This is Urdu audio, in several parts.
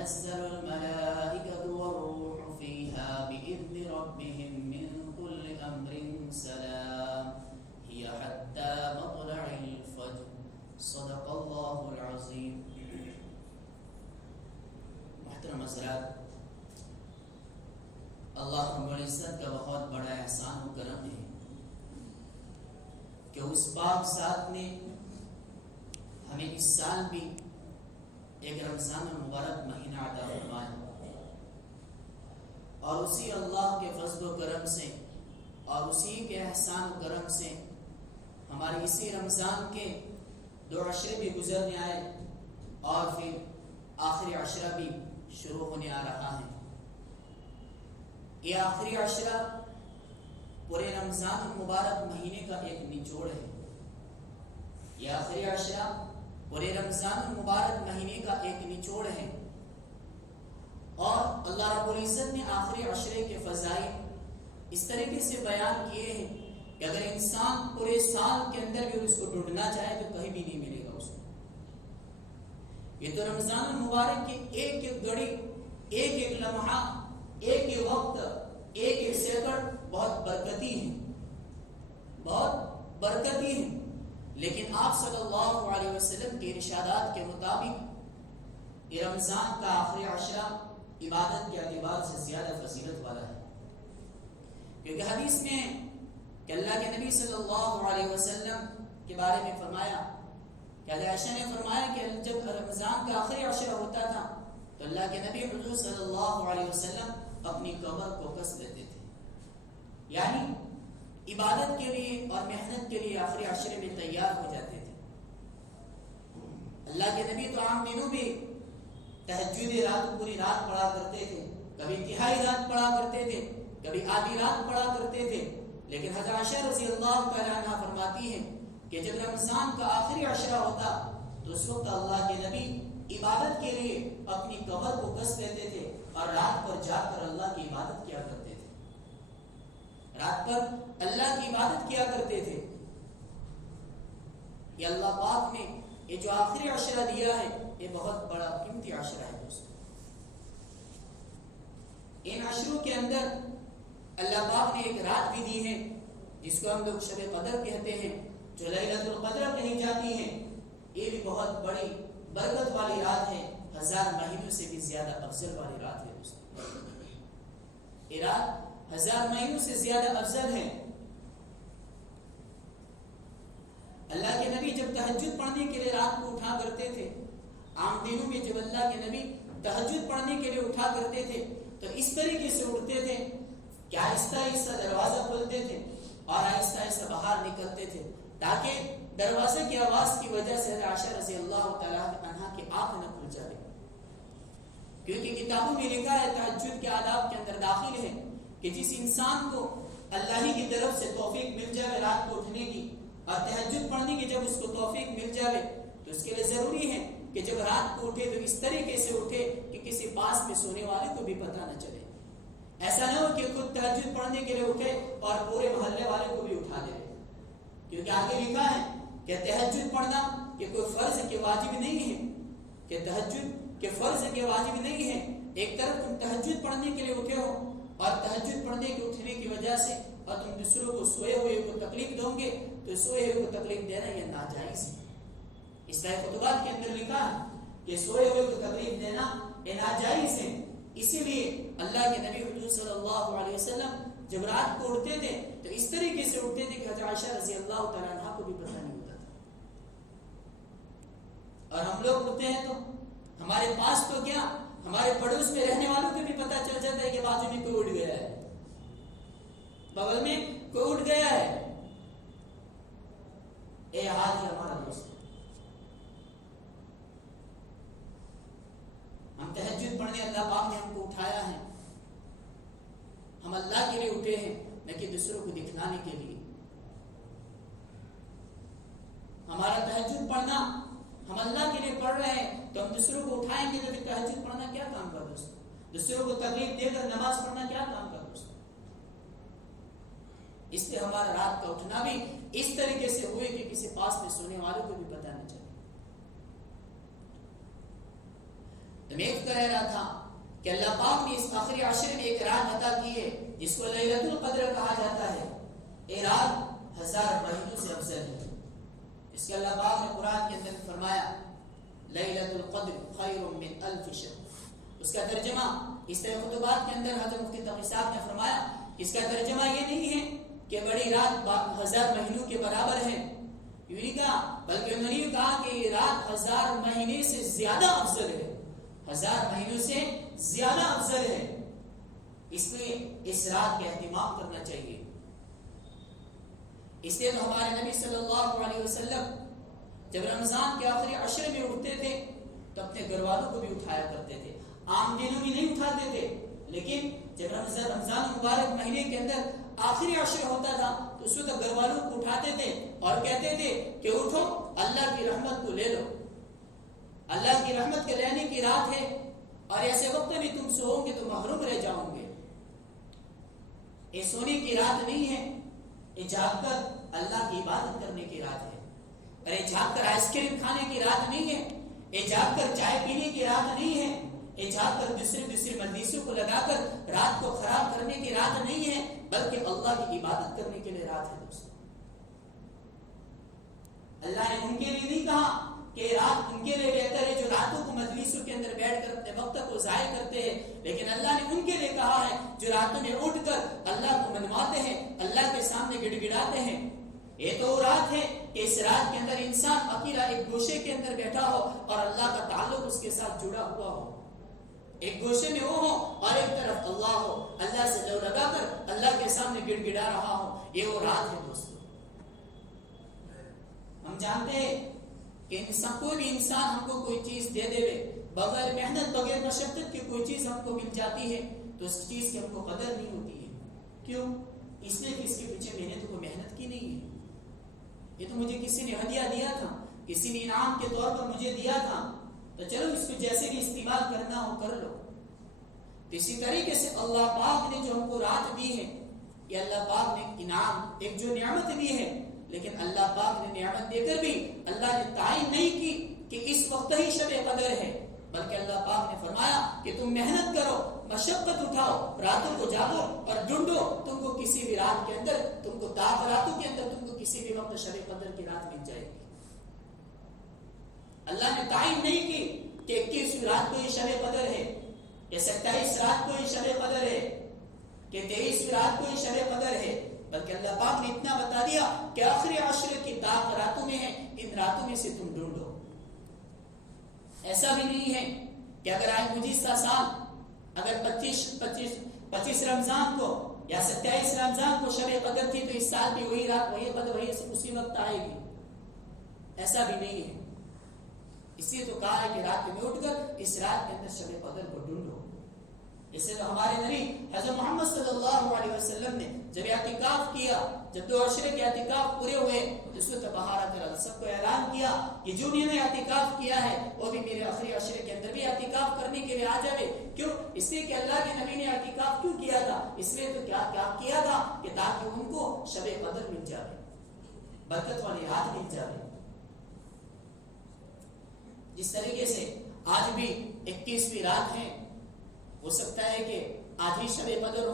تنزل الملائكة والروح فيها بإذن ربهم من كل أمر سلام هي حتى مطلع الفجر صدق الله العظيم. محترم حضرات، اللہ رب العزت کا بہت بڑا احسان و کرم ہے کہ اس پاک ذات نے ہمیں اس سال بھی ایک رمضان المبارک مہینہ عطا فرمایا، اور اسی اللہ کے فضل و کرم سے اور اسی کے احسان و کرم سے ہمارے اسی رمضان کے 2 عشرے بھی گزرنے آئے اور پھر آخری عشرہ بھی شروع ہونے آ رہا ہے. یہ آخری عشرہ پورے رمضان المبارک مہینے کا ایک نچوڑ ہے. یہ آخری عشرہ پورے رمضان المبارک مہینے کا ایک نچوڑ ہے، اور اللہ رب العزت نے آخری عشرے کے فضائل اس طریقے سے بیان کیے ہیں کہ اگر انسان پورے سال کے اندر بھی اس کو ڈھونڈنا چاہے تو کہیں بھی نہیں ملے گا اس کو. یہ تو رمضان المبارک کی ایک ایک گھڑی، ایک ایک لمحہ، ایک ایک وقت، ایک ایک سیکنڈ بہت برکتی ہے، بہت برکتی ہے. لیکن آپ صلی اللہ علیہ وسلم کے ارشادات کے مطابق یہ رمضان کا آخری عشرہ عبادت کے اعتبار سے زیادہ فضیلت والا ہے، کیونکہ حدیث میں کہ اللہ کے نبی صلی اللہ علیہ وسلم کے بارے میں فرمایا کہ عائشہ نے فرمایا کہ جب رمضان کا آخری عشرہ ہوتا تھا تو اللہ کے نبی حضور صلی اللہ علیہ وسلم اپنی کمر کو کس لیتے تھے، یعنی عبادت کے لیے اور محنت کے لیے آخری عشرے میں تیار ہو جاتے تھے. اللہ کے نبی تو عام دنوں بھی تہجد رات پوری رات پڑھا کرتے تھے، کبھی تہائی رات پڑھا کرتے تھے، کبھی آدھی رات پڑھا کرتے تھے. لیکن حضرت عائشہ رضی اللہ تعالی عنہا فرماتی ہیں کہ جب رمضان کا آخری عشرہ ہوتا تو اس وقت اللہ کے نبی عبادت کے لیے اپنی کمر کو کس لیتے تھے اور رات پر جا کر اللہ کی عبادت کیا کرتے تھے، رات پر اللہ کی عبادت کیا کرتے تھے. یہ اللہ پاک نے یہ جو آخری عشرہ دیا ہے یہ بہت بڑا قیمتی عشرہ ہے دوستو. ان عشروں کے اندر اللہ پاک نے ایک رات بھی دی ہے جس کو ہم لوگ شب قدر کہتے ہیں، جو لیلۃ القدر کہی جاتی ہے. یہ بھی بہت بڑی برکت والی رات ہے، 1000 مہینوں سے بھی زیادہ افضل والی رات ہے دوستو. یہ رات 1000 مہینوں سے زیادہ افضل ہے. اللہ کے نبی جب تہجد پڑھنے کے لیے رات کو اٹھا کرتے تھے، عام دنوں میں جب اللہ کے نبی تہجد پڑھنے کے لیے اٹھا کرتے تھے تو اس طریقے سے اٹھتے تھے کہ آہستہ آہستہ دروازہ کھولتے تھے اور آہستہ آہستہ باہر نکلتے تھے، تاکہ دروازے کی آواز کی وجہ سے عائشہ رضی اللہ تعالی عنہا کی آنکھ نہ کھل جائے. کیونکہ کتابوں میں لکھا ہے، تہجد کے آداب کے اندر داخل ہے کہ جس انسان کو اللہ ہی کی طرف سے توفیق مل جائے رات کو اٹھنے کی اور تہجد پڑھنے کی، جب اس کو توفیق مل جائے تو اس کے لیے ضروری ہے کہ جب رات کو اٹھے تو اس طریقے سے اٹھے کہ کسی پاس میں سونے والے کو بھی پتہ نہ چلے. ایسا نہ ہو کہ خود تہجد پڑھنے کے لیے اٹھے اور پورے محلے والے کو بھی اٹھا دے، کیونکہ آگے لکھا ہے کہ تہجد پڑھنا کہ کوئی فرض کے واجب نہیں ہے، کہ تہجد کے فرض کے واجب نہیں ہے. ایک طرف تم تہجد پڑھنے کے لیے اٹھے ہو اور تہجد پڑھنے کے اٹھنے کی وجہ سے اور تم دوسروں کو سوئے ہوئے کو تکلیف دو گے تو سوئے ہوئے کو تکلیف دینا یہ ناجائز ہے. اس طرح خطبات کے اندر لکھا ہے کہ سوئے ہوئے کو تکلیف دینا یہ ناجائز ہے. اسی لیے اللہ کے نبی حضور صلی اللہ علیہ وسلم جب رات کو اٹھتے تھے تو اس طریقے سے اٹھتے تھے کہ حضرت عائشہ رضی اللہ تعالی عنہا کو بھی پتہ نہیں ہوتا تھا. اور ہم لوگ اٹھتے ہیں تو ہمارے پاس تو کیا ہمارے پڑوس میں رہنے والوں کو بھی پتہ چل جاتا ہے کہ بازو میں کوئی اٹھ گیا ہے، بغل میں کوئی اٹھ گیا ہے. اے حال ہے ہمارا دوست. ہم تہجد پڑھنے اللہ پاک نے ہم کو اٹھایا ہے، ہم اللہ کے لیے اٹھے ہیں نہ کہ دوسروں کو دکھلانے کے لیے. ہمارا تہجد پڑھنا ہم اللہ کے لیے پڑھ رہے ہیں تو ہم دوسروں کو اٹھائیں گے تو تہجد پڑھنا کیا کام کا دوست؟ دوسروں کو تکلیف دے کر نماز پڑھنا کیا کام کا دوست؟ اس لیے ہمارا رات کا اٹھنا بھی اس طریقے سے ہوئے کہ کسی پاس میں سونے والوں کو بھی پتہ نہ چلے. تو میں ایک کہہ رہا تھا کہ اللہ پاک نے اس آخری عشر میں ایک رات عطا کی ہے جس کو لیلۃ القدر کہا جاتا ہے. یہ رات 1000 مہینوں سے افضل ہے. اس کے اللہ پاک نے قرآن کے اندر فرمایا لیلۃ القدر خیر من الف شہر. اس کا ترجمہ اس طرح خطبات کے اندر حضرت مفتی تقی صاحب نے فرمایا اس کا ترجمہ یہ نہیں ہے کہ بڑی رات 1000 مہینوں کے برابر ہے، یوں نہیں کہا، بلکہ انہوں نے کہا کہ یہ رات 1000 مہینے سے زیادہ افضل ہے، 1000 مہینوں سے زیادہ افضل ہے. اس لیے اس رات کا اہتمام کرنا چاہیے. اس لیے تو ہمارے نبی صلی اللہ علیہ وسلم جب رمضان کے آخری عشر میں اٹھتے تھے تو اپنے گھر والوں کو بھی اٹھایا کرتے تھے. عام دنوں میں نہیں اٹھاتے تھے، لیکن جب رمضان مبارک مہینے کے اندر آخری عشر ہوتا تھا تو اس وقت گھر والوں کو اٹھاتے تھے اور کہتے تھے کہ اٹھو، اللہ کی رحمت کو لے لو. اللہ کی رحمت کے لینے کی رات ہے اور ایسے وقت میں تم سوؤ گے تو محروم رہ جاؤ گے. یہ سونے کی رات نہیں ہے، یہ جاگ کر اللہ کی عبادت کرنے کی رات ہے. اور یہ جاگ کر آئس کریم کھانے کی رات نہیں ہے، یہ جاگ کر چائے پینے کی رات نہیں ہے، یہ جاگ کر دوسرے مجلسوں کو لگا کر رات کو خراب کرنے کی رات نہیں ہے، بلکہ اللہ کی عبادت کرنے کے لیے رات ہے. دوستوں، اللہ نے ان کے لیے نہیں کہا کہ رات ان کے لیے بہتر ہے جو راتوں کو مجلسوں کے اندر بیٹھ کر اپنے وقت کو ضائع کرتے ہیں، لیکن اللہ نے ان کے لیے کہا ہے جو راتوں میں اٹھ کر اللہ کو منواتے ہیں، اللہ کے سامنے گڑ گڑاتے ہیں. یہ تو رات ہے کہ اس رات کے اندر انسان اکیلا ایک گوشے کے اندر بیٹھا ہو اور اللہ کا تعلق اس کے ساتھ جڑا ہوا ہو. ایک گوشے میں وہ ہو اور ایک طرف اللہ ہو، اللہ سے لو لگا کر اللہ کے سامنے گڑ گڑا رہا ہو. یہ وہ رات ہے. دوستوں، ہم جانتے ہیں کہ کوئی بھی انسان ہم کو کوئی چیز دے دے بغیر محنت بغیر مشقت کی کوئی چیز ہم کو مل جاتی ہے تو اس چیز کی ہم کو قدر نہیں ہوتی ہے. کیوں؟ اس لیے کہ اس کے پیچھے میں نے تو کوئی محنت کی نہیں ہے. یہ تو مجھے کسی نے ہدیہ دیا تھا، کسی نے انعام کے طور پر مجھے دیا تھا، تو چلو اس کو جیسے بھی استعمال کرنا ہو کر لو. تو اسی طریقے سے اللہ پاک نے جو ہم کو رات دی ہے، یہ اللہ پاک نے انعام ایک جو نعمت دی ہے، لیکن اللہ پاک نے نعمت دے کر بھی اللہ نے تعین نہیں کی کہ اس وقت ہی شب قدر ہے، بلکہ اللہ پاک نے فرمایا کہ تم محنت کرو، مشقت اٹھاؤ، راتوں کو جاگو اور ڈھونڈو. تم کو کسی بھی رات کے اندر، تم کو راتوں کے اندر تم کو کسی بھی وقت شب قدر کی رات مل جائے گی. اللہ نے تعین نہیں کی کہ 21 رات کو یہ شب قدر ہے، یا 27 رات کو یہ شب قدر ہے، کہ 23 رات کو یہ شب قدر ہے، بلکہ اللہ پاک نے اتنا بتا دیا کہ آخری عشر کی داغ راتوں میں ہے، ان راتوں میں سے تم ڈھونڈو. ایسا بھی نہیں ہے کہ اگر آج گزشتہ سال اگر 25 رمضان کو یا 27 رمضان کو شب قدر تھی تو اس سال بھی وہی رات وہی قدر وہی اسی وقت آئے گی. ایسا بھی نہیں ہے. اس لیے تو کہا ہے کہ رات میں اٹھ کر اس رات کے اندر شب قدر کو ڈھونڈو. اس سے تو ہمارے نبی حضرت محمد صلی اللہ علیہ وسلم نے جب اعتکاف کیا، جب 2 عشرے کے اعتکاف پورے ہوئے تو اس وقت بہارت سب کو اعلان کیا کہ جو نے اعتکاف کیا ہے وہ بھی میرے آخری عشرے کے اندر بھی اعتکاف کرنے کے لیے آ جائے. کیوں؟ اس لیے کہ اللہ کے نبی نے اعتکاف کیوں کیا تھا؟ اس لیے تو کیا کیا تھا کہ تاکہ ان کو شب قدر مل جائے، برکت والی رات مل جائے. جس طریقے سے آج بھی 21ویں رات ہے، ہو سکتا ہے کہ آج ہی شب قدر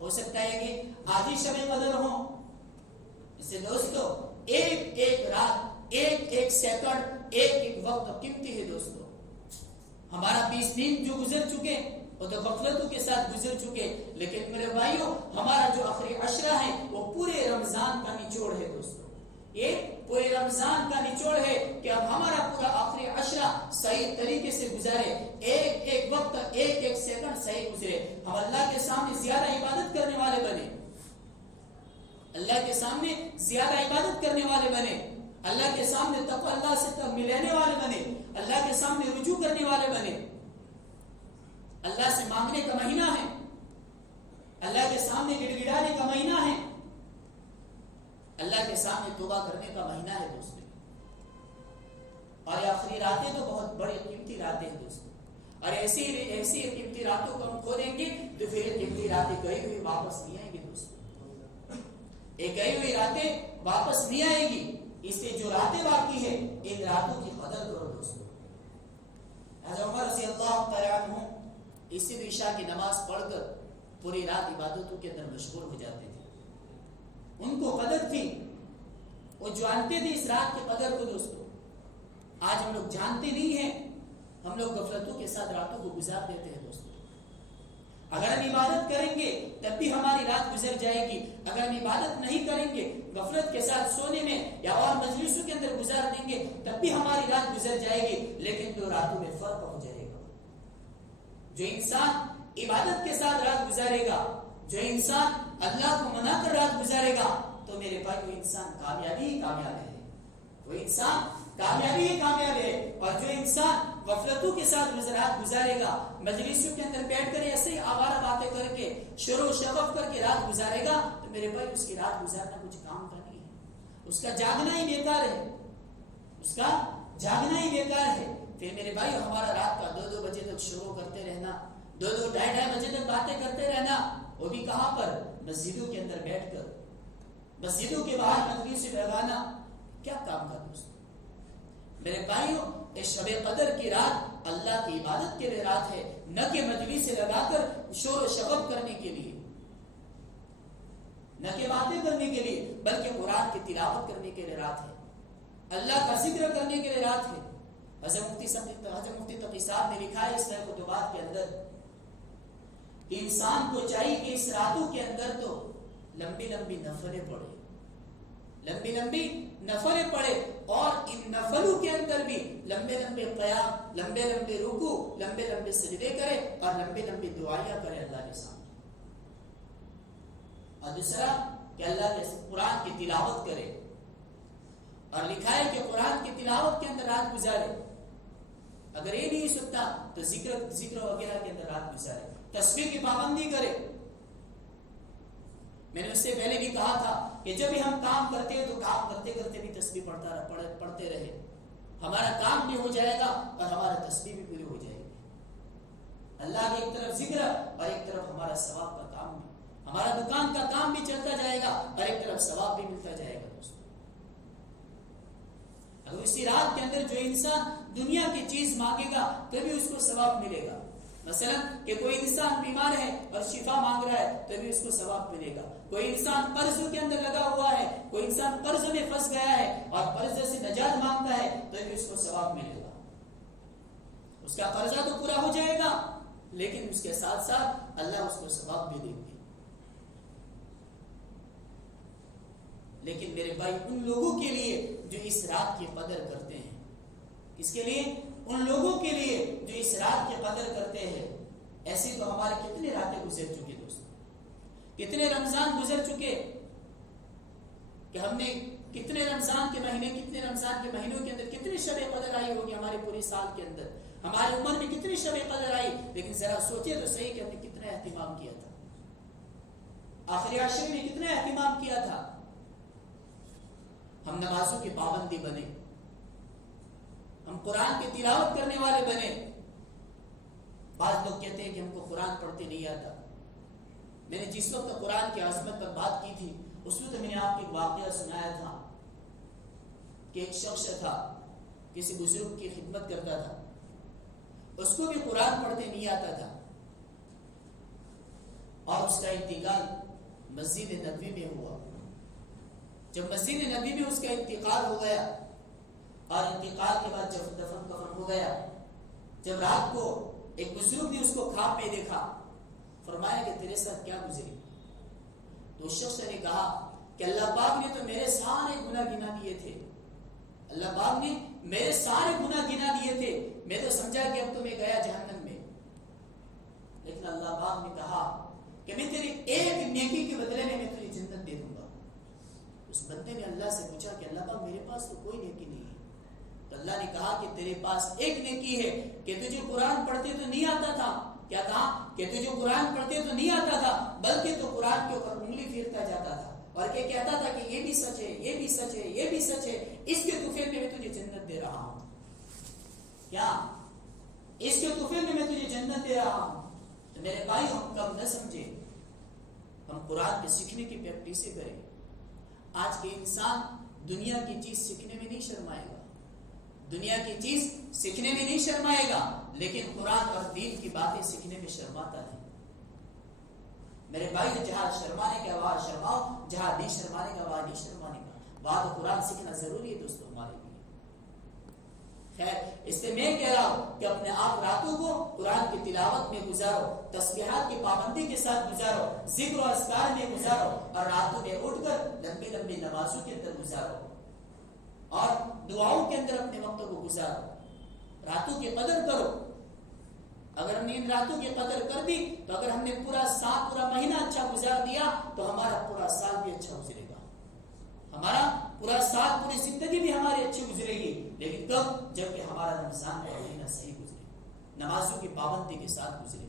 ہو سکتا ہے کہ آج ہی شب قدر ہو. اس سے دوستو ایک رات، ایک سیکنڈ، ایک وقت قیمتی ہے. دوستو ہمارا 20 دن جو گزر چکے وہ تو غفلتوں کے ساتھ گزر چکے، لیکن میرے بھائیوں ہمارا جو آخری عشرہ ہے وہ پورے رمضان کا نچوڑ ہے. دوستو یہ پورے رمضان کا نچوڑ ہے کہ اب ہمارا پورا آخری عشرہ صحیح طریقے سے گزارے، ایک وقت، ایک سیکنڈ صحیح گزرے. ہم اللہ کے سامنے زیادہ عبادت کرنے والے بنے، اللہ کے سامنے زیادہ عبادت کرنے والے بنے، اللہ کے سامنے تقوی اللہ سے ملانے والے بنے، اللہ کے سامنے رجوع کرنے والے بنے. اللہ سے مانگنے کا مہینہ ہے، اللہ کے سامنے گڑ گڑانے کا مہینہ ہے، اللہ کے سامنے توبہ کرنے کا مہینہ ہے. دوستو اور یہ آخری راتیں تو بہت بڑی قیمتی راتیں ہیں. دوستو اور ایسی قیمتی راتوں کو ہم کھو دیں گے تو پھر قیمتی راتیں گئی ہوئی واپس نہیں آئیں گی. دوستو یہ گئی ہوئی راتیں واپس نہیں آئیں گی. اس لیے جو راتیں باقی ہے ان راتوں کی قدر کرو. دوستو حضرت عمر رضی اللہ تعالی عنہ اسی دن عشاء کی نماز پڑھ کر پوری رات عبادتوں کے اندر مشغول ہو جاتے تھے. ان کو قدر تھی, وہ جانتے تھے اس رات کی قدر کو. دوستو آج ہم لوگ جانتے نہیں ہیں, ہم لوگ غفلتوں کے ساتھ راتوں کو گزار دیتے ہیں. دوستو اگر ہم عبادت کریں گے تب بھی ہماری رات گزر جائے گی, اگر ہم عبادت نہیں کریں گے غفلت کے ساتھ سونے میں یا اور مجلسوں کے اندر گزار دیں گے تب بھی ہماری رات گزر جائے گی. لیکن دو راتوں میں فرق ہو جائے گا. جو انسان عبادت کے ساتھ رات گزارے گا, جو انسان اللہ کو منا کر رات گزارے گا, تو میرے بھائی وہ انسان کامیابی ہی کامیاب ہے. وہ انسان کامیابی ہی کامیاب ہے. اور جو انسان غفلتوں کے ساتھ رات گزارے گا, مجلسوں کے اندر بیٹھ کر ایسے ہی آوارہ باتیں کر کے شور و شغف کر کے رات گزارے گا, تو میرے بھائی اس کی رات گزارنا کچھ کام کا نہیں ہے. اس کا جاگنا ہی بیکار ہے, اس کا جاگنا ہی بیکار ہے. پھر میرے بھائی ہمارا رات کا 2-2 بجے تک شروع کرتے رہنا, 2-2 ڈھائی بجے تک باتیں کرتے رہنا, وہ بھی کہاں پر؟ مسجدوں کے اندر بیٹھ کر, مسجدوں کے باہر مجلس سے لگانا, کیا کام کا دوست؟ میرے بھائیوں اس شب قدر کی رات اللہ کی عبادت کے لیے رات ہے, نہ کہ مجلس سے لگا کر شور و شغب کرنے کے لیے, نہ کہ باتیں کرنے کے لیے, بلکہ قرآن کی تلاوت کرنے کے لیے رات ہے, اللہ کا ذکر کرنے کے لیے رات ہے. حضرت مفتی تقی صاحب نے لکھا ہے اس طرح خطبات کے اندر کہ انسان کو چاہیے کہ اس راتوں کے اندر تو لمبی لمبی نفلیں پڑھے, لمبی لمبی نفلیں پڑھے, اور ان نفلوں کے اندر بھی لمبے لمبے قیام, لمبے لمبے رکوع, لمبے لمبے سجدے کرے اور لمبی لمبی دعائیاں کرے اللہ کے سامنے. اور دوسرا کہ اللہ کے قرآن کی تلاوت کرے, اور لکھا ہے کہ قرآن کی تلاوت کے اندر رات گزارے. اگر یہ نہیں سکتا تو ذکر وغیرہ کے اندر رات گزارے, تسبیح کی پابندی کرے. میں نے اس سے پہلے بھی کہا تھا کہ جب بھی ہم کام کرتے ہیں تو کام کرتے کرتے بھی تسبیح پڑھتے رہے, ہمارا کام بھی ہو جائے گا اور ہمارا تسبیح بھی پوری ہو جائے گی. اللہ کی ایک طرف ذکر اور ایک طرف ہمارا ثواب کا کام بھی, ہمارا دکان کا کام بھی چلتا جائے گا اور ایک طرف ثواب بھی ملتا جائے گا. اگر اسی رات کے اندر جو انسان دنیا کی چیز مانگے گا تبھی اس کو ثواب ملے گا. مثلا کہ کوئی انسان بیمار ہے اور شفا مانگ رہا ہے تبھی اس کو ثواب ملے گا. کوئی انسان قرضوں کے اندر لگا ہوا ہے, کوئی انسان قرض میں پھنس گیا ہے اور قرض سے نجات مانگتا ہے تبھی اس کو ثواب ملے گا. اس کا قرضہ تو پورا ہو جائے گا لیکن اس کے ساتھ ساتھ اللہ اس کو ثواب بھی دیں گے. لیکن میرے بھائی ان لوگوں کے لیے جو اس رات کی قدر کرتے ہیں, اس کے لیے ان لوگوں کے لیے جو اس رات کی قدر کرتے ہیں, ایسی تو ہمارے کتنے راتیں گزر چکے دوستوں, کتنے رمضان گزر چکے کہ ہم نے کتنے رمضان کے مہینوں کے اندر کتنی شب قدر آئی ہوگی ہمارے پورے سال کے اندر, ہماری عمر میں کتنی شب قدر آئی. لیکن ذرا سوچے تو صحیح کہ ہم نے کتنا اہتمام کیا تھا, آخری عشرے میں کتنا اہتمام کیا تھا. ہم نمازوں کی پابندی بنے, ہم قرآن کی تلاوت کرنے والے بنے. بعض لوگ کہتے ہیں کہ ہم کو قرآن پڑھتے نہیں آتا. میں نے جس وقت قرآن کی عظمت پر بات کی تھی اس وقت میں نے آپ کو ایک واقعہ سنایا تھا کہ ایک شخص تھا, کسی بزرگ کی خدمت کرتا تھا, اس کو بھی قرآن پڑھتے نہیں آتا تھا, اور اس کا انتقال مسجد نبوی میں ہوا. جب مسجد نبی میں اس کا انتقال ہو گیا اور انتقال کے بعد جب دفن ہو گیا, جب رات کو ایک بزرگ نے اس کو خواب میں دیکھا, فرمایا کہ تیرے ساتھ کیا گزری؟ تو اس شخص نے کہا کہ اللہ پاک نے تو میرے سارے گناہ گنا دیے تھے, اللہ پاک نے میرے سارے گناہ گنا دیے تھے, میں تو سمجھا کہ اب تو میں گیا جہنم میں. لیکن اللہ پاک نے کہا کہ میں تیری ایک نیکی کے بدلے میں تجھے جنت دے دوں گا. اس بندے نے اللہ سے پوچھا کہ اللہ پاک میرے پاس تو کوئی نیکی نہیں ہے. تو اللہ نے کہا کہ تیرے پاس ایک نیکی ہے کہ تجھے قرآن پڑھتے تو نہیں آتا تھا. کیا کہا کہ تجھے قرآن پڑھتے تو نہیں آتا تھا بلکہ تو قرآن کے اوپر انگلی پھیرتا جاتا تھا اور کہ کہتا تھا کہ یہ بھی سچ ہے, یہ بھی سچ ہے, یہ بھی سچ ہے, اس کے توفیل میں تجھے جنت دے رہا ہوں. کیا اس کے توفیل میں تجھے جنت دے رہا ہوں. تو میرے بھائی ہم کم نہ سمجھے, ہم قرآن کے سیکھنے کی پریکٹس کریں. آج کے انسان دنیا کی چیز سیکھنے میں نہیں شرمائے گا, دنیا کی چیز سیکھنے میں نہیں شرمائے گا، لیکن قرآن اور دین کی باتیں سیکھنے میں شرماتا ہے۔ میرے بھائی، جہاں شرمانے کا وہاں شرماؤ، جہاں نہیں شرمانے کا وہاں نہیں شرمانے کا۔ بات قرآن سیکھنا ضروری ہے دوستوں ہمارے لیے۔ خیر، اس سے میں کہہ رہا ہوں کہ اپنے آپ راتوں کو قرآن کی تلاوت میں گزارو، تسبیحات کی پابندی کے ساتھ گزارو، ذکر و اذکار میں گزارو، اور راتوں میں اٹھ کر لمبی لمبی نمازوں کے اندر گزارو اور دعاؤں کے اندر اپنے وقتوں کو گزارو۔ راتوں کی قدر کرو۔ اگر ہم نے ان راتوں کی قدر کر دی تو اگر ہم نے پورا سال، پورا مہینہ اچھا گزار دیا تو ہمارا پورا سال بھی اچھا گزرے گا۔ ہمارا پورا سال، پوری زندگی بھی ہماری اچھی گزرے گی۔ لیکن کب؟ جب کہ ہمارا رمضان کا مہینہ صحیح گزرے، نمازوں کی پابندی کے ساتھ گزرے۔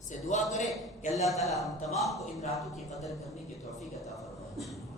سے دعا کرے کہ اللہ تعالی ہم تمام کو ان راتوں کی قدر کرنے کی توفیق عطا فرمائے۔